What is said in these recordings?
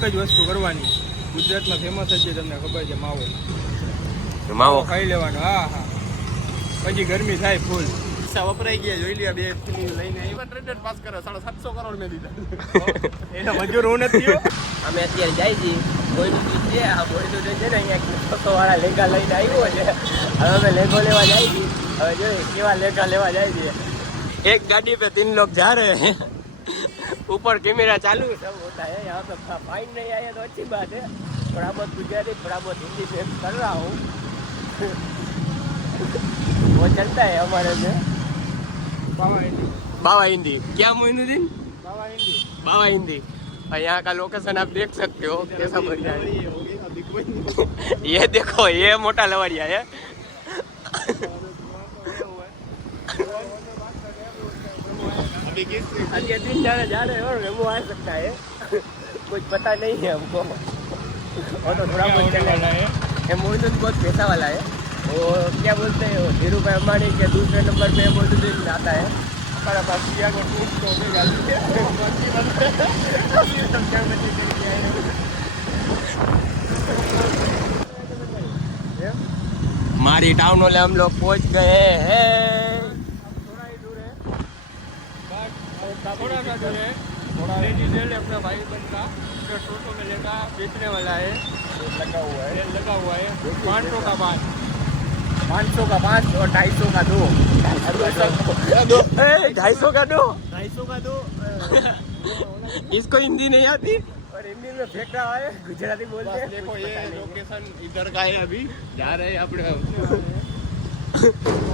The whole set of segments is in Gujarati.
એક જ વસ્તુ કરવાની. ગુજરાતમાં ફેમસ જ છે તમને ખબર છે માવો. માવો? ખાઈ લેવાનો. હા હા. પછી ગરમી થાય ફૂલ પૈસા વપરાઈ ગયા જોઈ લ્યા બે લઈને એવા ટ્રેડર પાસ કરે સાડા સાતસો કરોડ મેં દીધા. એનો મજૂર હું. નથી અમે અત્યારે જાય છીએ. બોયનું છે આ બોયનું જે છે ને અહીંયા છસો વાળા લઈને આવ્યો છે. હવે અમે લેગો લેવા જાય છીએ. હવે જોઈએ કેવા લેગા લેવા જાય છીએ એક ગાડી પે તીન લોગ જા રહે ऊपर कैमरा चालू सब होता है यहाँ सब था फाइन नहीं आया तो अच्छी बात है थोड़ा बहुत गुजराती थोड़ा बहुत हिंदी से कर रहा हूँ वो चलता है हमारे में बाबा हिंदी बाबा हिंदी क्या मोहिनुद्दीन बाबा हिंदी बाबा हिंदी और यहाँ का लोकेशन आप देख सकते हो कैसा बढ़िया है ये देखो ये मोटा लवरिया है अभी तीन जाने जा रहे हैं और रेमो आ सकता है कुछ पता नहीं है हमको। और तो थोड़ा बहुत चल रहा है? बहुत पैसा वाला है। वो क्या बोलते हैं वो धीरू भाई अंबानी के दूसरे नंबर पे आता है। हमारा को टूट तो वाली मारी टाउन वाले हम लोग पहुँच गए हैं थोड़ा ही दूर है बस थोड़ा सा दूर है ये डीजल अपना भाई बन का जो टोटो में लेगा बेचने वाला है लगा हुआ है लगा हुआ है पाँच सौ का पाँच पाँच सौ का पाँच और ढाई सौ का दो ढाई सौ का दो ढाई सौ का दो इसको हिंदी नहीं आती और हिंदी में फेंक रहा है गुजराती बोलते हैं देखो ये लोकेशन इधर का है अभी जा रहे हैं अपने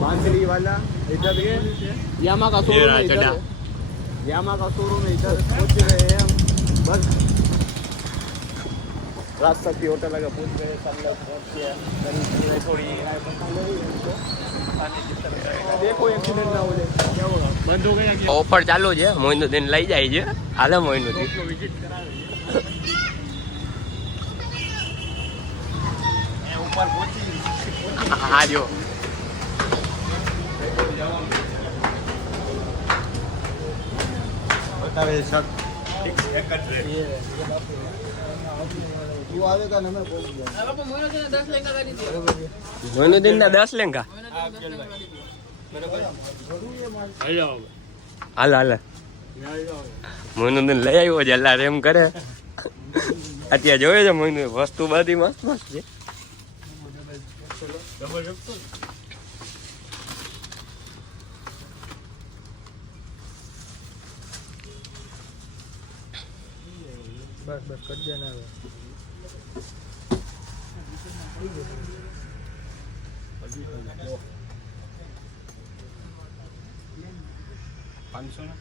बांसुरी वाला इधर ये यामा का शोरूम रहा। है। यामा का शोरूम है इधर पहुंच रहे हैं हम बस रास्ता की होटल लगा पहुंच गए सब लोग पहुंच गए करीब थोड़ी देखो एक्सीडेंट ना हो जाए क्या होगा बंद हो गया क्या ઓફર ચાલુ છે મોઇનુદ્દીન લઈ જાય છે હાલે મોઇનુદ્દીન उसको विजिट करा ऊपर पहुंची હા જો બતાવે દસ લેંગા હાલ હાલ મોઇનુદ્દીન લઈ આવ્યો છે અલ્લા રેમ કરે. અત્યારે જોયે છે મોઇનુ વસ્તુ બધી મસ્ત મસ્ત છે. બસ બસ કરી દે ના પાંચસો ના?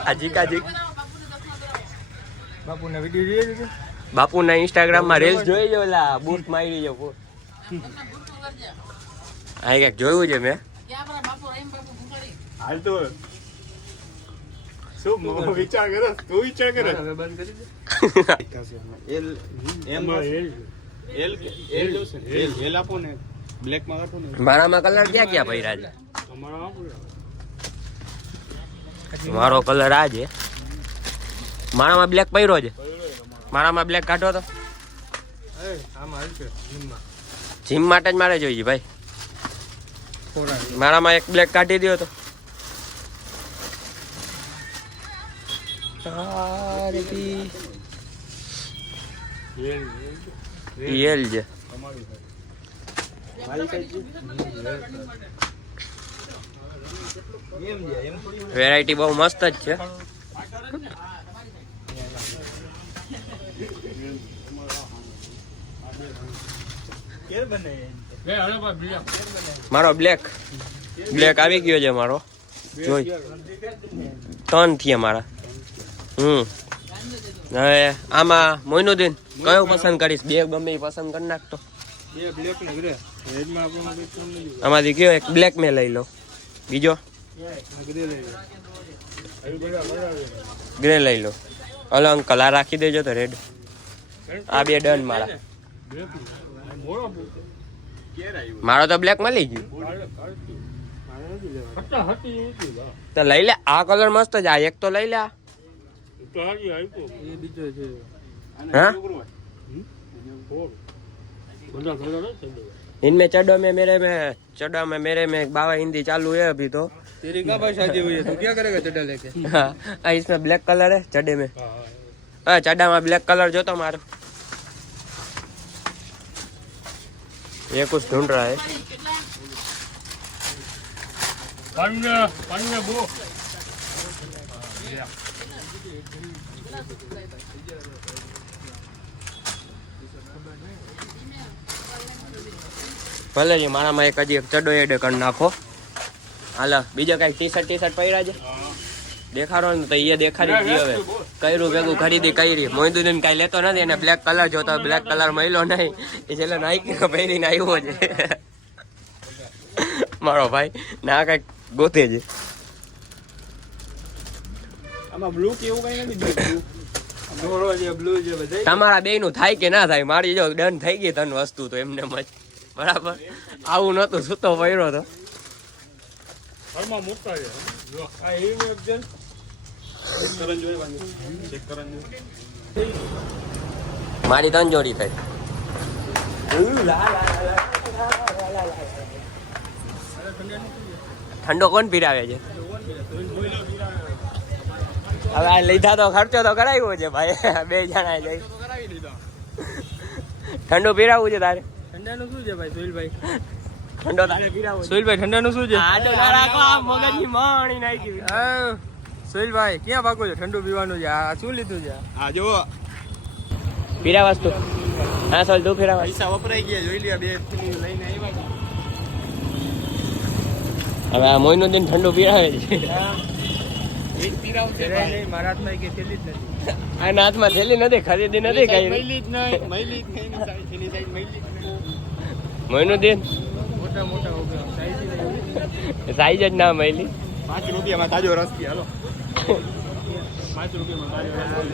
આ જીકા જીક વીડિયો જોઈએ છે બાપુ ના ઇન્સ્ટાગ્રામમાં રીલ્સ જોઈ જો ઓલા બૂટ મારી જો બૂટ હા એક જોયું છે મેં? હાલ તો શું વિચાર કરો? તું વિચાર કરે? બંધ કરી L L. L L L L. આપો ને? બ્લેકમાં આપો ને. મારામાં કલર ક્યાં ક્યાં ભાઈ છે? મારો કલર આ છે. મારામાં બ્લેક પહેર્યો છે. મારામાં બ્લેક કાઢો તો. જીમ માટે જ મારે જોઈએ ભાઈ. મારામાં એક બ્લેક કાઢી દો તો. યલ છે વેરાયટી બહુ મસ્ત જ છે. મારો બ્લેક બ્લેક આવી ગયો છે મારો. જોઈ. ત્રણ થયા મારા. હમ. હવે આમાં મોઇનુદ્દીન કયો પસંદ કરીશ? બે ગમે પસંદ કરી નાખતો આમાંથી કયો એક? બ્લેક મેં લઈ લો. બીજો? ગ્રે લઈ લો. હલો અંકલ આ રાખી દેજો તો રેડ આ બે ડન મારા. મારો તો બ્લેક મળી ગયું. તો લઈ લે, આ કલર મસ્ત જ આ. એક તો લઈ લે આ. हाँ? इनमें चढ़ो में मेरे में चढ़ो में मेरे में बाबा हिंदी चालू है अभी तो। तेरी कब शादी हुई है तू क्या करेगा चढ़ा लेके? हाँ इसमें ब्लैक कलर है चढ़े में। हाँ, हाँ चढ़ा में ब्लैक कलर जो तो मारो। ये कुछ ढूंढ रहा है। पंजा, पंजा ભલે જી મારામાં એક હજી એક ચડ્ડો એડ કરી નાખો. હાલો, બીજો કઈ ટી શર્ટ ટી શર્ટ પહેર્યા છે? દેખાડો ને તો એ દેખાડી દી હવે. કર્યું, ભેગું ખરીદી કરી. મોહિદુદ્દીન કઈ લેતો નથી, એને બ્લેક કલર જોતો બ્લેક કલર મળ્યો નહીં. એ છેલ્લે નાઈક પહેરીને આવ્યો છે. મારો ભાઈ, ના કંઈક ગોતે છે આમાં બ્લુ કે એવું કઈ નથી બ્લુ ધોળો છે બ્લુ છે બધા તમારા બે નું થાય કે ના થાય મારી જો ડન થઈ ગઈ તન વસ્તુ તો એમને મજ. બરાબર? આવું નતું સૂતો પડ્યો તો. મારી ત્રણ જોડી થઈ. ઠંડો કોણ પીરાવે છે? હવે આ લીધા તો ખર્ચો તો કરાવ્યો છે ભાઈ. બે જણા જઈ ઠંડુ પીરાવું છે તારે? ઠંડાનું શું છે ભાઈ સુહિલભાઈ? ઠંડો તારે પીરાવવું છે. ઠંડાનું શું છે? આટો ના રાખો મગજની માણી નાખી હા સોહિલભાઈ ક્યાં ભાગો છો? ઠંડુ પીવાનું છે. આ શું લીધું છે? આ જો પીરા વસ્તુ હા સોલ તું પીરાવા પૈસા વપરાઈ ગયા જોઈ લ્યા બે લઈને આવ્યા હવે આ મોઈનુદ્દીન ઠંડુ પીરાવે છે. આના હાથમાં થેલી નથી ખરીદી નથી કઈ મૈલી જ નહીં મૈલી જ નહીં સાઈ- થેલી સાઈઝ મૈલી જ નહીં મોઈનુદ્દીન મોટા મોટા ઉભા સાઈઝ નહીં સાઈઝ જ ના મળી પાંચ રૂપિયામાં તાજો રસ થી હાલો પાંચ રૂપિયામાં તાજો રસ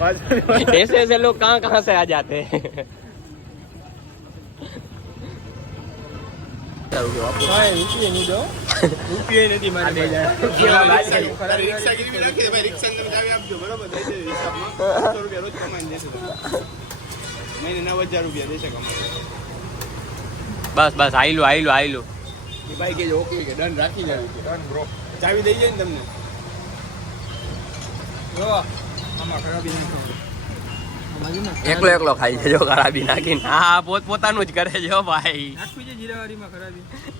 પાંચ ऐसे ऐसे लोग कहाँ कहाँ से आ जाते हैं બસ બસ આઈલું આઈલું આઈલું એ ભાઈ કે ઓકે કે ડન રાખી જાય ડન બ્રો ચાવી દઈ જાય ને તમને? જો આમાં ખરાબી નહીં એકલો એકલો ખાઈ છે જો ખરાબી નાખીને હા પોત પોતાનું જ કરે છે ભાઈ.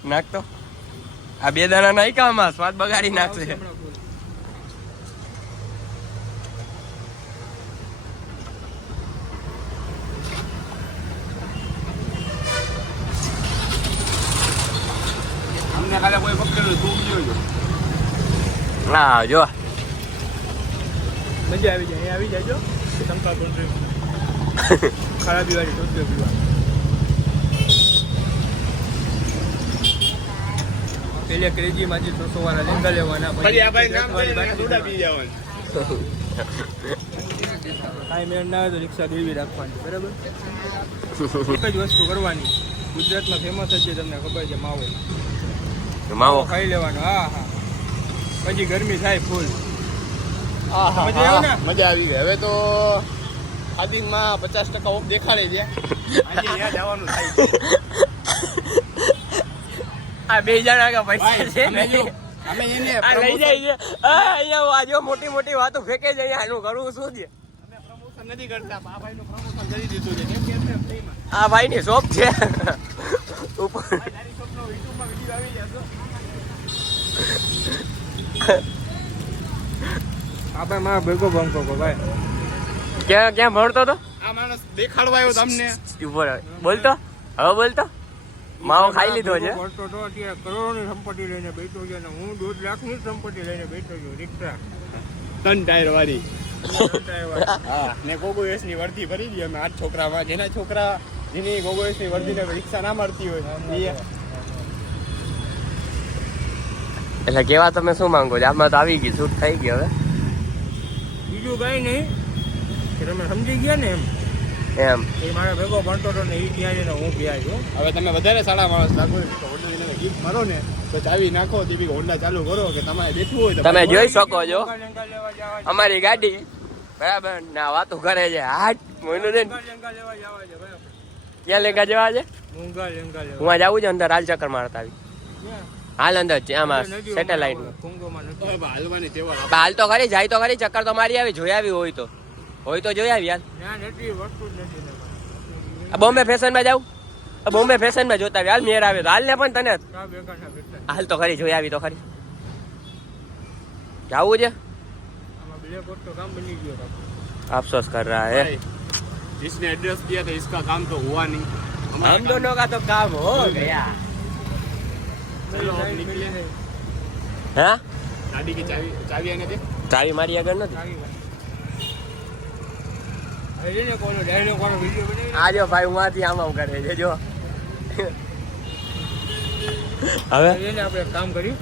નાખતો. આ બે દાણા નાખ્યામાં સ્વાદ બગાડી નાખશે. હા જો. મજા આવી જાય અહીં આવી જાજો. ચંપા કોલ્ડ દિવાળી વાળી ટોપીઓ પીવા. પેલે ક્રેજી માંથી સોસો વાળા લેંગા લેવાના પછી આ ભાઈ નામ વાળી બાકી સોડા પી જવાનું. કાંઈ મેળ ના આવે તો રિક્ષા દેવી રાખવાની બરાબર? એક જ વસ્તુ કરવાની ગુજરાતમાં ફેમસ જ છે તમને ખબર છે માવો. માવો? ખાઈ લેવાનો હા હા. પછી ગરમી થાય ફૂલ? મજા આવી ગઈ. હવે તો ખાદીમાં પચાસ ટકા ઓફ દેખાડી દે જવાનું આ બે જણા કા પૈસા છે અમે જો, ને અમે એને આ લઈ promotion- આ અહીંયા આ મોટી મોટી વાતો ફેંકે છે અહીંયા શું છે? અમે promotion નથી કરતા આ ભાઈનું promotion કરી દીધું છે. કેમ કે એમને આ ભાઈની શોપ છે. ઉપર. તારી shopનો YouTube આવી જશે. આ ભાઈ મારા ભેગો બંકો ભાઈ. ક્યાં ક્યાં ભણતો તો આ માણસ દેખાડવા આવ્યો તમને. ઉપર આવે. બોલતો? હવે બોલતો? માવો ખાઈ લીધો છે. ભણતો હતો અત્યારે કરોડોની સંપત્તિ લઈને બેઠો છે અને હું દોઢ લાખની સંપત્તિ લઈને બેઠો છું રિક્ષા. ત્રણ ટાયર વાળી હા ને ગોગોયસની વર્દી ભરી દી અમે આઠ છોકરામાં. જેના છોકરા જેની ગોગોયસની વર્ધી ને રિક્ષા ના મળતી હોય એટલે કેવા તમે શું માંગો છો? આમાં તો આવી ગઈ છૂટ થઈ ગઈ હવે. બીજું કઈ નહીં. કે તમે સમજી ગયા ને એમ? એમ. એ મારા ભેગો ભણતો હતો ને એ ત્યાં જઈને હું ગયા છું હવે તમે વધારે સારા માણસ લાગો તો ઓર્ડર લઈને ગિફ્ટ મારો ને તો ચાવી નાખો તે બી હોન્ડા ચાલુ કરો કે તમારે બેઠવું હોય તમે જોઈ શકો છો. અમારી ગાડી બરાબર ના વાતો કરે છે. હાટ મોઈનું બરાબર. ક્યાં લેંગા જવા છે? મૂંગા લેંગા લેવા. હું જવું છે અંદર હાલ ચક્કર મારતા આવી. હાલ અંદર છે આમાં સેટેલાઇટ. હાલ તો ખરી જાય તો ખરી ચક્કર તો મારી આવી જોઈ આવી હોય તો. હોય તો જોઈ આવી યાર ત્યાં નથી વસ્તુ જ નથી લેવા. આ બોમ્બે ફેશનમાં જાવ આ બોમ્બે ફેશનમાં જોતા આવી હાલ મેર આવે તો હાલ ને પણ તને કા ભેગા ના ભેગા. હાલ તો ખરી જોઈ આવી તો ખરી જાવું છે આમાં બ્લેક બોર્ડ તો કામ બની ગયો કાકા. અફસોસ કર રહા હે भाई, जिसने एड्रेस दिया था इसका काम तो हुआ नहीं हमारा हम दोनों का तो काम हो गया चलो अब निकले હા गाड़ी की चाबी चाबी आने दे ચાવી મારી આગળ નથી આ જો ભાઈ ઉમાંથી આમ આમ કરે છે જો હવે હવે છે ને આપણે એક કામ કર્યું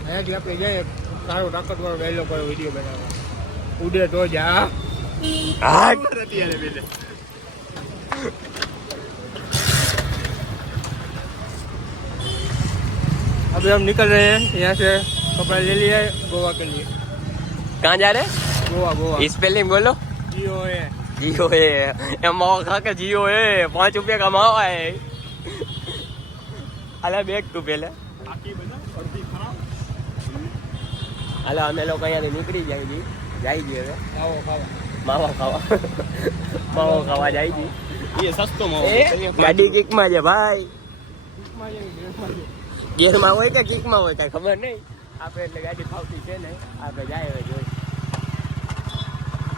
અહીંયાથી આપણે જઈએ સારો તાકત વાળો ડાયલોગ વાળો વિડીયો બનાવવા ઉડે તો જા હા અત્યારે પેલે अभी हम निकल रहे हैं यहाँ से कपड़ा ले लिया है गोवा के लिए कहाँ जा रहे गोवा गोवा स्पेलिंग बोलो जियो જીઓ એ એમાં કાકા જીઓ એ પાંચ રૂપિયા કમાવાય અલા બેગ તું પેલા હાલો અમે લોકો અહીંયાથી નીકળી જાય જી જાય જી હવે માવા ખાવા માવા ખાવા જાય જી એ સસ્તો માવો ગાડી કિકમાં છે ભાઈ ગેરમાં હોય કે કિકમાં હોય કઈ ખબર નહીં આપણે એટલે ગાડી ફાવતી છે ને આપણે જાય હવે જોઈએ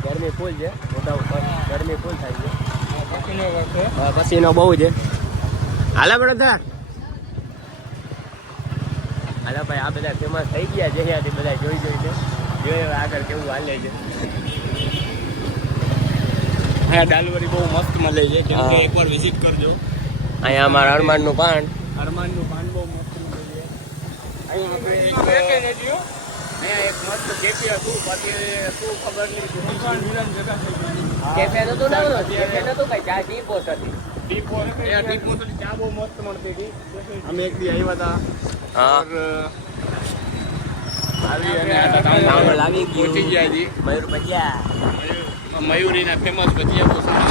ગરમી ફૂલ છે મોટા ઉપર. ગરમી ફૂલ થાય છે. પસીનો બહુ છે. હાલો બ્રધર. હાલો ભાઈ આ બધા ફેમસ થઈ ગયા છે અહીંયાથી બધા જોઈ જોઈને. જોઈએ હવે આગળ કેવું હાલે છે. અહીંયા દાલવરી બહુ મસ્ત મળે છે. કેમ કે એકવાર વિઝિટ કરજો. અહીંયા અમારા હનુમાનનું પાન. હનુમાનનું પાન બહુ મસ્ત મળે છે. અહીંયા આપણે. અહીંયા એક મસ્ત કેફે હતું પછી શું ખબર નહીં. કેફે તો ના કઈ ચા ડીપો હતી. ડીપો અહીંયા ચા બહુ મસ્ત મળતી હતી. અમે એક દી આવ્યા હતા હા. આવી અને આ ટાઉન ટાઉન આવી ગયું. પહોંચી ગયા જી. મયુર ભજીયા. મયુરીના ફેમસ ભજીયા બહુ સારા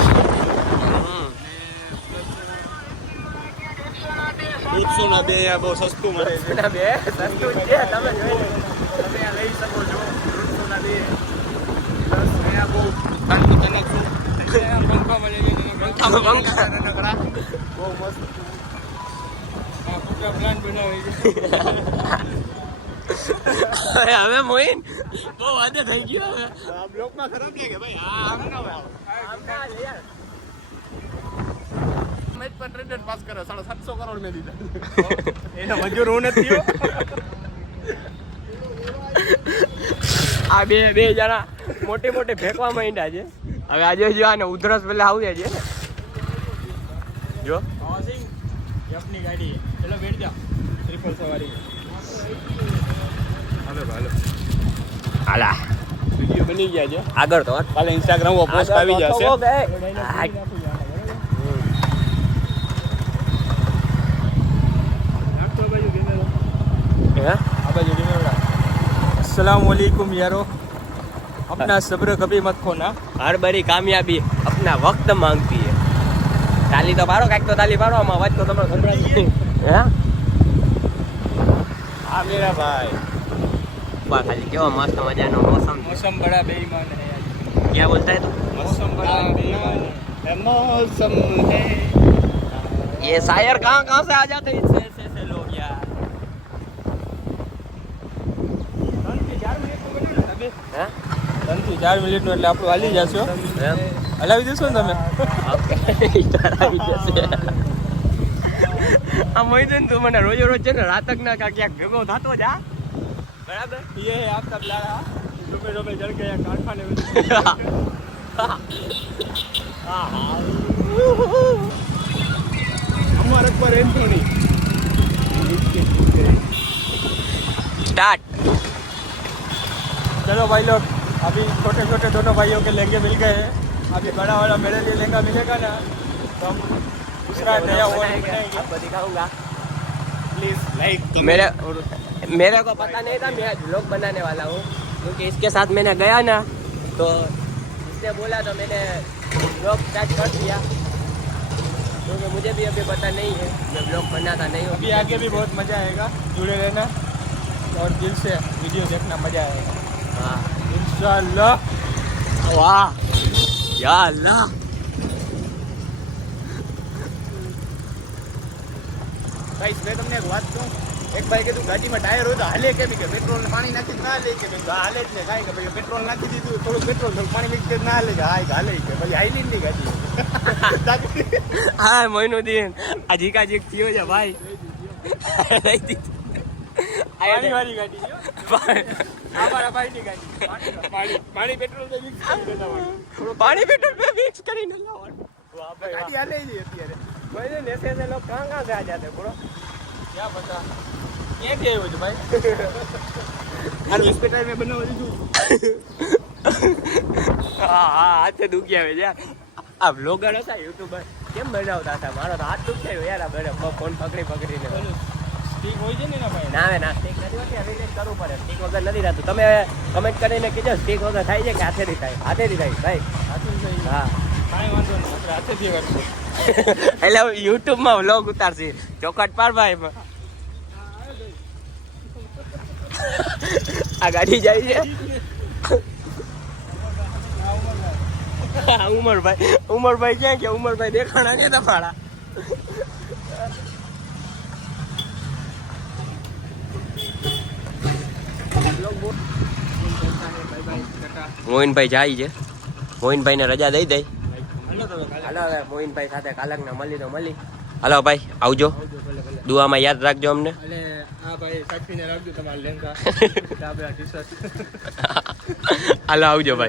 ના બે બહુ સસ્તું મળે છે. બે? સસ્તું છે તમે જોઈ લો. તમે આ લઈ શકો છો દૂધસો ના બે પ્લસ અહીંયા અરે હવે મોઈન બહુ વાદે થઈ ગયો હવે આ બ્લોકમાં ખરાબ લાગે ભાઈ આ આમ ના હોય મેચ પર ટ્રેડર પાસ કર્યો સાડા સાતસો કરોડ મેં દીધા એનો મજૂર હું નથી. આ બે બે જણા મોટી મોટી ફેંકવા માંડ્યા છે. હવે આજે જો આને ઉધરસ પેલા આવી જાય છે. ને જો. હાલા. વિડિયો બની ગયા છે. આગળ તો કાલે ઇન્સ્ટાગ્રામ પોસ્ટ આવી જશે. આ બાજુ वालेकुम यारो अपना सब्र कभी मत खोना हर बड़ी कामयाबी अपना वक्त मांगती है તાલી તો પાડો કાંઈક તો તાલી પાડો આમાં અવાજ તો તમારો સંભળાય નહીં. હે હા મેરા ભાઈ વાહ ખાલી કેવો મસ્ત મજાનો મોસમ છે. मौसम बड़ा बेईमान है आज ક્યાં બોલતા હે તું मौसम बड़ा बेईमान है मौसम है ये शायर कहाँ कहाँ से आ जाते हैं इससे ચાર મિનિટનું એટલે આપણું હાલી જશો. હલાવી દેશો ને તમે? આ મોહિતન તું મને રોજે રોજ છે ને રાતક ના ક્યાંક ભેગો થતો જા બરાબર? એ આપતા લારા રૂપે રૂપે જળ ગયા કારખાને અમર અકબર એન્થોની સ્ટાર્ટ ચલો ભાઈ લોક अभी छोटे छोटे दोनों भाइयों के लहंगे मिल गए हैं। अभी बड़ा वाला मेरे लिए लहंगा मिलेगा ना? तो हम दूसरा नया आपको दिखाऊँगा। प्लीज़ लाइक मेरे मेरे को पता नहीं था मैं ब्लॉग बनाने वाला हूँ। क्योंकि इसके साथ मैंने गया ना तो इसने बोला तो मैंने ब्लॉग स्टार्ट कर दिया। क्योंकि मुझे भी अभी पता नहीं है मैं ब्लॉग बनाता नहीं हूँ। अभी आगे भी बहुत मज़ा आएगा जुड़े रहना। और दिल से वीडियो देखना मज़ा आएगा। हाँ। માશાલ્લાહ વાહ યા અલ્લાહ ગાઈસ મેં તમને એક વાત કહું. એક ભાઈ કીધું ગાડીમાં ટાયર હોય તો હાલે કેમ? કે પેટ્રોલ પાણી નાખી ના હાલે કે હાલે જ ને કાંઈ કે ભાઈ પેટ્રોલ નાખી દીધું થોડું પેટ્રોલ થોડું પાણી મિક્સ ના હાલે કે હા હાલે કે ભાઈ હાઈલી ની ગાડી હા મહિનો દિન આ જીકા જીક થયો છે ભાઈ. આની વાળી ગાડી પાણી પેટ્રોલ પે મિક્સ કરીને પાણી પેટ્રોલ પે કરીને લાવવાનું. વાહ ભાઈ ગાડી હાલે અત્યારે. ભાઈ ને લોકો કાં જાતે બોલો. ક્યાં બતા ક્યાં ગયો છો ભાઈ? આ હોસ્પિટલ બનાવ દીધું. હા હા હાથે દુખી આવે છે. આ બ્લોગર હતા યુટ્યુબર કેમ બનાવતા હતા? મારો હાથ દુખ્યો યાર આ ફોન પકડી પકડીને. ઠીક હોય છે ને એના ભાઈ? ના હવે ના સ્ટીક નથી હોતી રિલેટ કરવું પડે. સ્ટીક વગર નથી થતું. તમે કમેન્ટ કરીને કીધો સ્ટીક વગર થાય છે કે હાથેથી થાય? હાથેથી થાય ભાઈ. હાથું થઈ હા. કાંઈ વાંધો નહીં આપણે હાથેથી કરશું. એટલે યુટ્યુબમાં વ્લોગ ઉતારશે. ચોકટ પાર ભાઈ આ ગાડી જાય છે. ઉમરભાઈ. ઉમરભાઈ ક્યાં કે ઉમરભાઈ દેખાણા ને તમારા. મોહિનભાઈ જાય છે. મોહિનભાઈને રજા દઈ દઈ. હાલો હવે મોહિનભાઈ સાથે કાલકને મળી તો મળી. હાલો ભાઈ આવજો. દુઆમાં યાદ રાખજો અમને. હાલો આવજો ભાઈ.